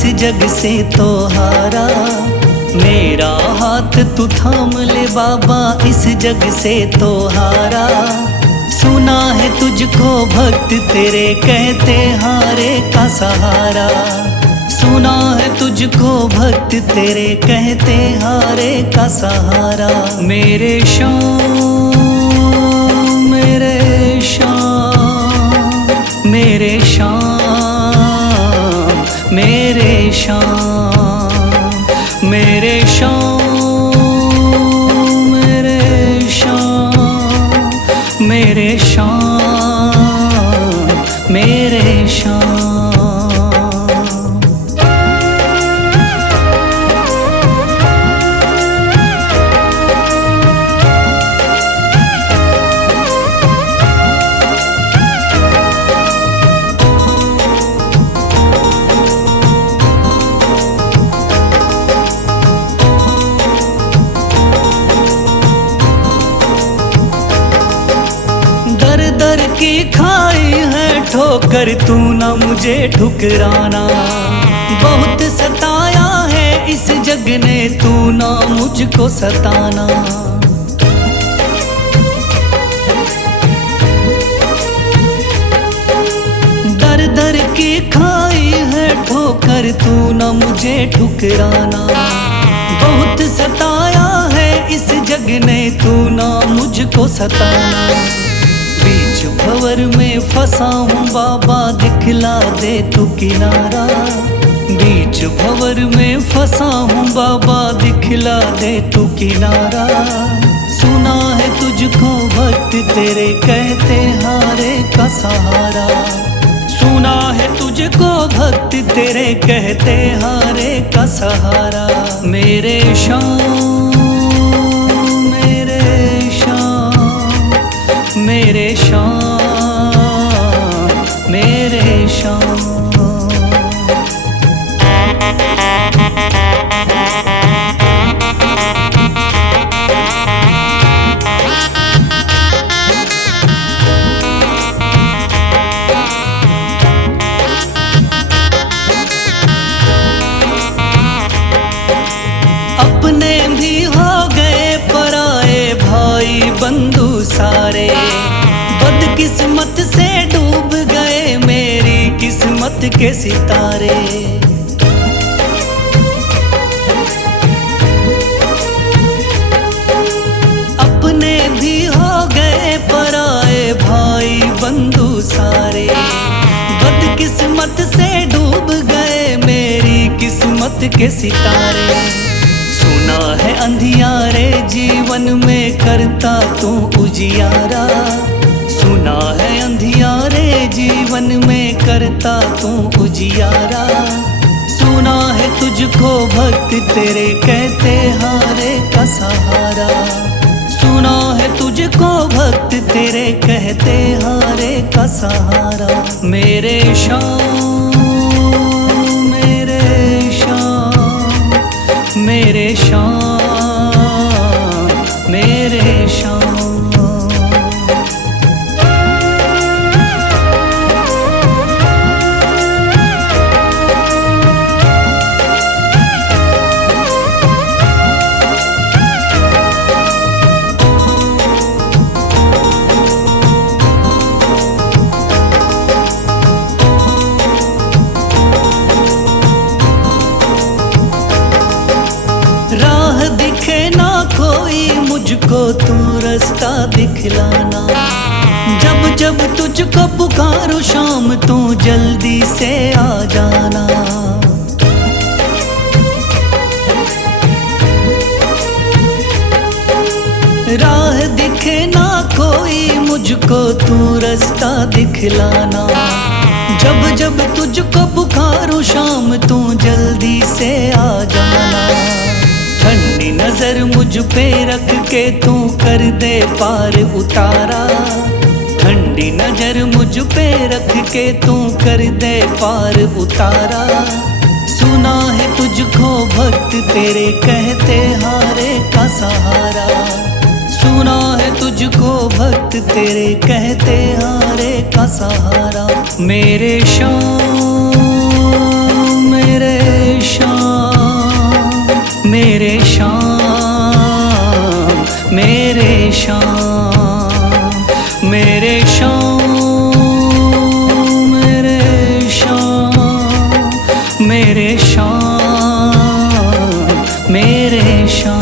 इस जग से तो हारा। मेरा हाथ तू थाम ले बाबा, इस जग से तो हारा। सुना है तुझको भक्त तेरे कहते हारे का सहारा। सुना है तुझको भक्त तेरे कहते हारे का सहारा। मेरे श्याम मेरे श्याम मेरे श्याम मेरे श्याम मेरे श्याम मेरे श्याम मेरे श्याम मेरे श्याम। दर की खाई है ठोकर, तू ना मुझे ठुकराना। बहुत सताया है इस जग ने, तू ना मुझको सताना। दर दर की खाई है ठोकर, तू ना मुझे ठुकराना। बहुत सताया है इस जग ने, तू ना मुझको सताना। बीच भंवर में फंसा हूँ बाबा, दिखला दे तू किनारा। बीच भंवर में फंसा हूँ बाबा, दिखला दे तू किनारा। सुना है तुझको भक्त तेरे कहते हारे का सहारा। सुना है तुझको भक्त तेरे कहते हारे का सहारा। मेरे श्याम मेरे श्याम मेरे श्याम मेरे श्याम। अपने भी हो गए पराए भाई बंधु सारे। बदकिस्मत से डूब गए मेरी किस्मत के सितारे। अपने भी हो गए पराए भाई बंधु सारे। बदकिस्मत से डूब गए मेरी किस्मत के सितारे। सुना है अंधियारे जीवन में करता तू उजियारा। सुना है अंधियारे जीवन में करता तू उजियारा। सुना है तुझको भक्त तेरे कहते हारे का सहारा। सुना है तुझको भक्त तेरे कहते हारे का सहारा। मेरे श्याम मेरे श्याम मेरे श्याम मेरे श्याम। राह दिखे ना कोई मुझको, तू रास्ता दिखलाना। जब जब तुझको पुकारूं शाम, तू जल्दी से आ जाना। राह दिखे ना कोई मुझको, तू रास्ता दिखलाना। जब जब तुझको पुकारूं शाम, तू जल्दी से आ जाना। ठंडी नजर मुझ पे रख के तू कर दे पार उतारा। ठंडी नजर मुझ पे रख के तू कर दे पार उतारा। सुना है तुझको भक्त तेरे कहते हारे का सहारा। सुना है तुझको भक्त तेरे कहते हारे का सहारा। मेरे श्याम मेरे शाम मेरे शाम मेरे शाम मेरे शाम मेरे शाम मेरे शाम मेरे शाम।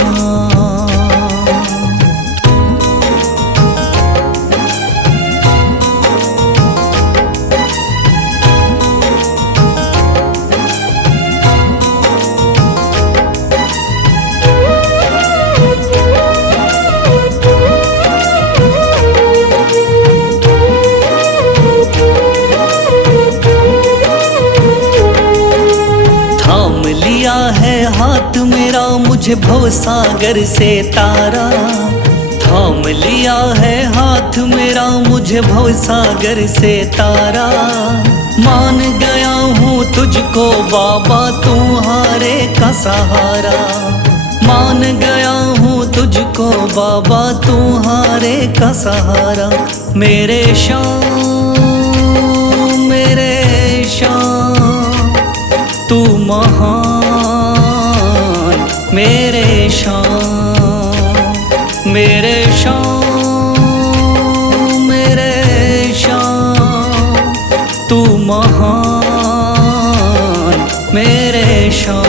थाम लिया है हाथ मेरा मुझे भवसागर से तारा, थाम लिया है हाथ मेरा मुझे भवसागर से तारा। मान गया हूँ तुझको बाबा तुम्हारे का सहारा, मान गया हूँ तुझको बाबा तुम्हारे का सहारा। मेरे शाम मेरे शाम तू महान, मेरे शाम मेरे शाम मेरे शाम तू महान, मेरे शाम।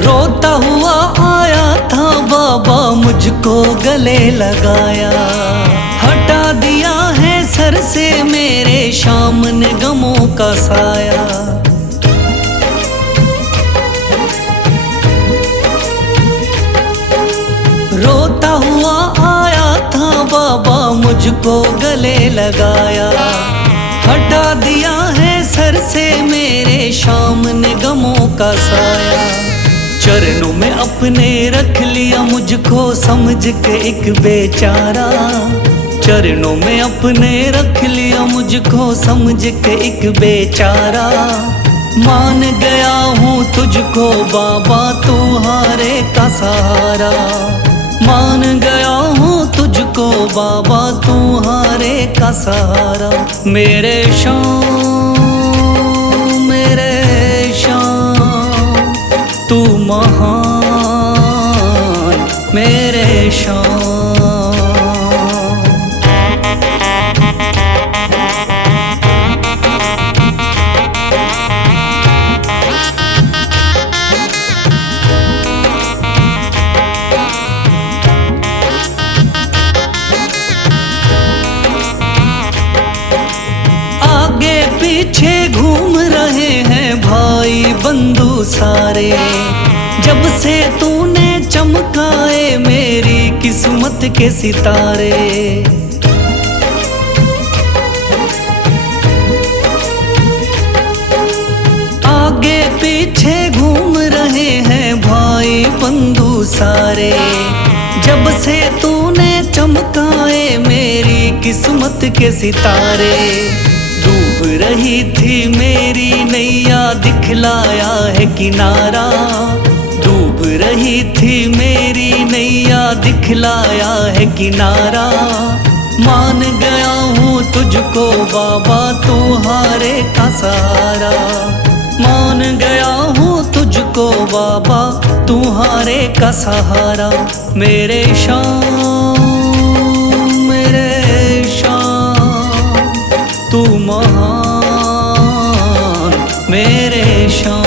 रोता हुआ आया था बाबा मुझको गले लगाया, हटा दिया है सर से मेरे शाम ने गमों का साया। रोता हुआ आया था बाबा मुझको गले लगाया, हटा दिया है सर से मेरे शाम ने गमों का साया। चरणों में अपने रख लिया मुझको समझ के एक बेचारा, चरणों में अपने रख लिया मुझको समझ के एक बेचारा। मान गया हूँ तुझको बाबा तुम्हारे का सहारा, मान गया हूँ तुझको बाबा तुम्हारे का सहारा। मेरे शाम मेरे शाम तू महान, मेरे शाम। आगे पीछे घूम रहे हैं भाई बंधु सारे, जब से तूने चमकाए मेरी किस्मत के सितारे। आगे पीछे घूम रहे हैं भाई बंधु सारे, जब से तूने चमकाए मेरी किस्मत के सितारे। डूब रही थी मेरी नैया दिखलाया है किनारा, डूब रही थी मेरी नैया दिखलाया है किनारा। मान गया हूँ तुझको बाबा तुम्हारे का सहारा, मान गया हूँ तुझको बाबा तुम्हारे का सहारा। मेरे शाम मेरे शाम तू महान, मेरे शाम।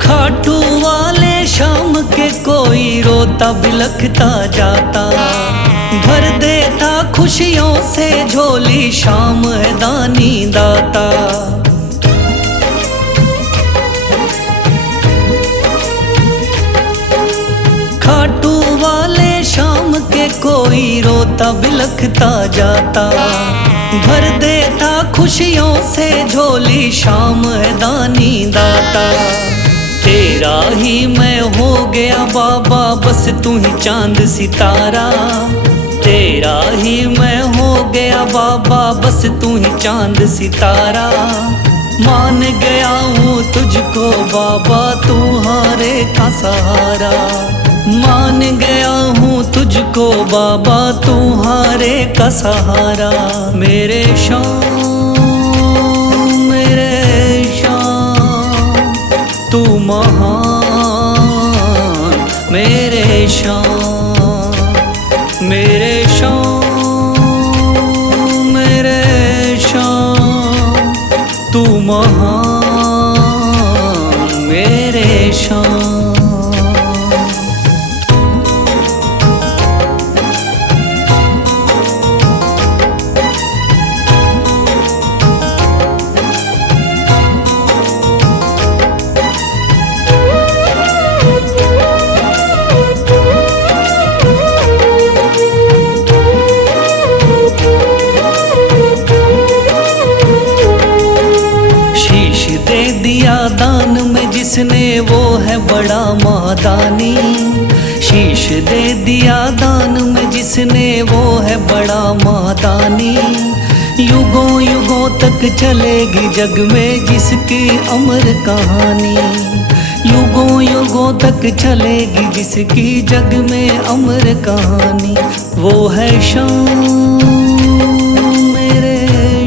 खाटू वाले शाम के कोई रोता बिलखता जाता, भर देता खुश खुशियों से झोली, शाम है दानी दाता। खाटू वाले शाम के कोई रोता बिलखता जाता, भर देता खुशियों से झोली, शाम है दानी दाता। तेरा ही मैं हो गया बाबा, बस तू ही चांद सितारा। तेरा ही मैं हो गया बाबा, बस तू ही चांद सितारा। मान गया हूँ तुझको बाबा, तू हारे का सहारा। मान गया हूँ तुझको बाबा, तू हारे का सहारा। मेरे शाम, मेरे शाम, तू महान। मेरे शाम, मेरे शाम, मेरे शाम, तू महान। मेरे शाम। दिया दान में जिसने, वो है बड़ा महादानी। शीश दे दिया दान में जिसने, वो है बड़ा महादानी। युगों युगों तक चलेगी जग में जिसकी अमर कहानी। युगों युगों तक चलेगी जिसकी जग में अमर कहानी। वो है शाम, मेरे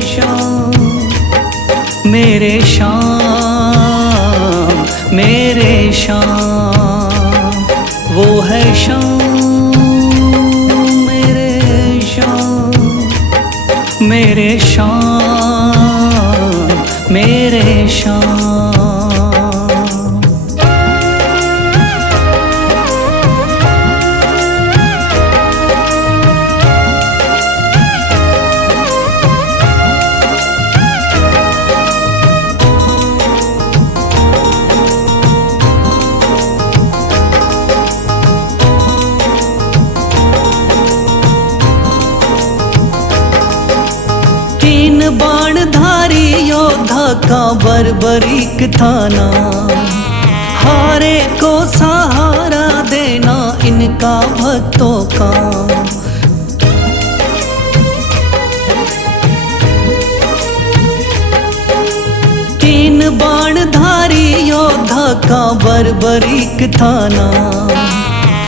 शाम, मेरे शाम, मेरे शाम। वो है शाम, मेरे शाम, मेरे शाम, मेरे शाम। बाणधारी योद्धा का बर्बरीक थाना, हारे को सहारा देना इनका भक्तों का। तीन बाणधारी योद्धा का बर्बरीक थाना,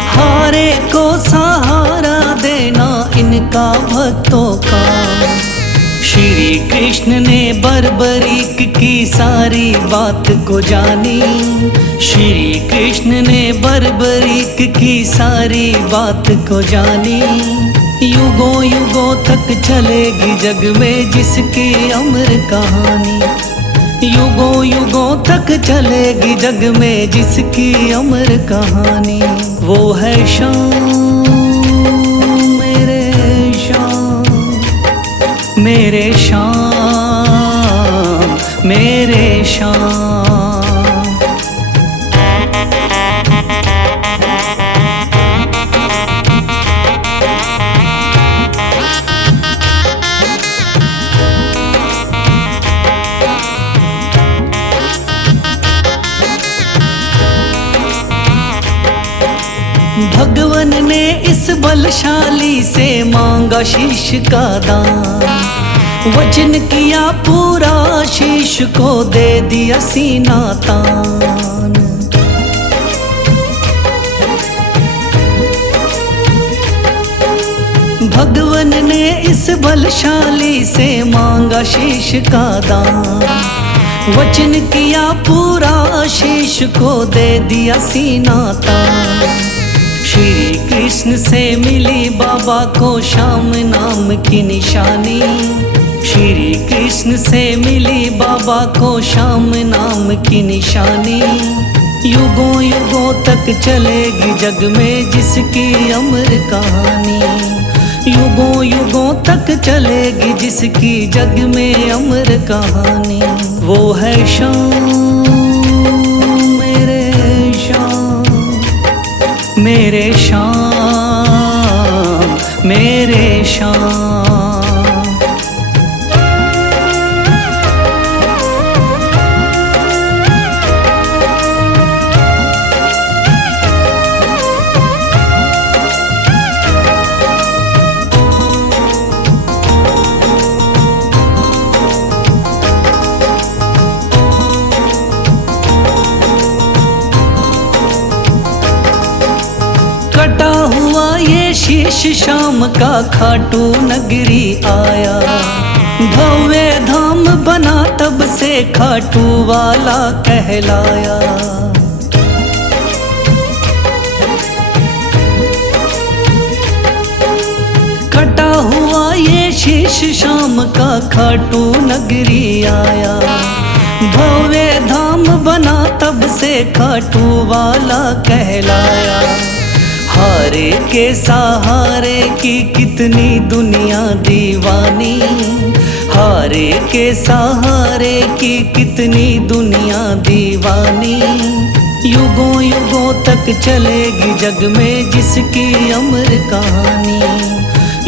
हारे को सहारा देना इनका भक्तों का। श्री कृष्ण ने बर्बरीक की सारी बात को जानी। श्री कृष्ण ने बर्बरीक की सारी बात को जानी। युगों युगों तक चलेगी जग में जिसकी अमर कहानी। युगों युगों तक चलेगी जग में जिसकी अमर कहानी। वो है शाम, मेरे शाम, मेरे शाम, मेरे शाम। भगवन ने इस बलशाली से मांगा शीश का दान। वचन किया पूरा, शीश को दे दिया सीना तान। भगवन ने इस बलशाली से मांगा शीश का दान। वचन किया पूरा, शीश को दे दिया सीना तान। श्री कृष्ण से मिली बाबा को श्याम नाम की निशानी। श्री कृष्ण से मिली बाबा को श्याम नाम की निशानी। युगों युगों तक चलेगी जग में जिसकी अमर कहानी। युगों युगों तक चलेगी जिसकी जग में अमर कहानी। वो है शाम मेरे शाम, मेरे शाम मेरे शाम। कटा हुआ ये शीश शाम का खाटू नगरी आया। भव्य धाम बना तब से खाटू वाला कहलाया। कटा हुआ ये शीश शाम का खाटू नगरी आया। भव्य धाम बना तब से खाटू वाला कहलाया। हारे के सहारे की कितनी दुनिया दीवानी, हारे के सहारे की कितनी दुनिया दीवानी। युगों युगों तक चलेगी जग में जिसकी अमर कहानी।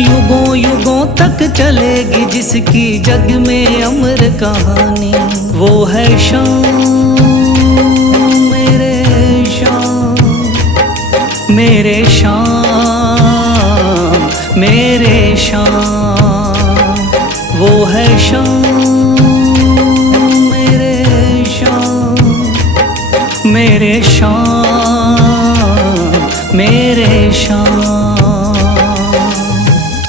युगों युगों तक चलेगी जिसकी जग में अमर कहानी। वो है शाम मेरे शाम, मेरे शाम मेरे शाम। वो है शाम मेरे शाम, मेरे शाम मेरे शाम।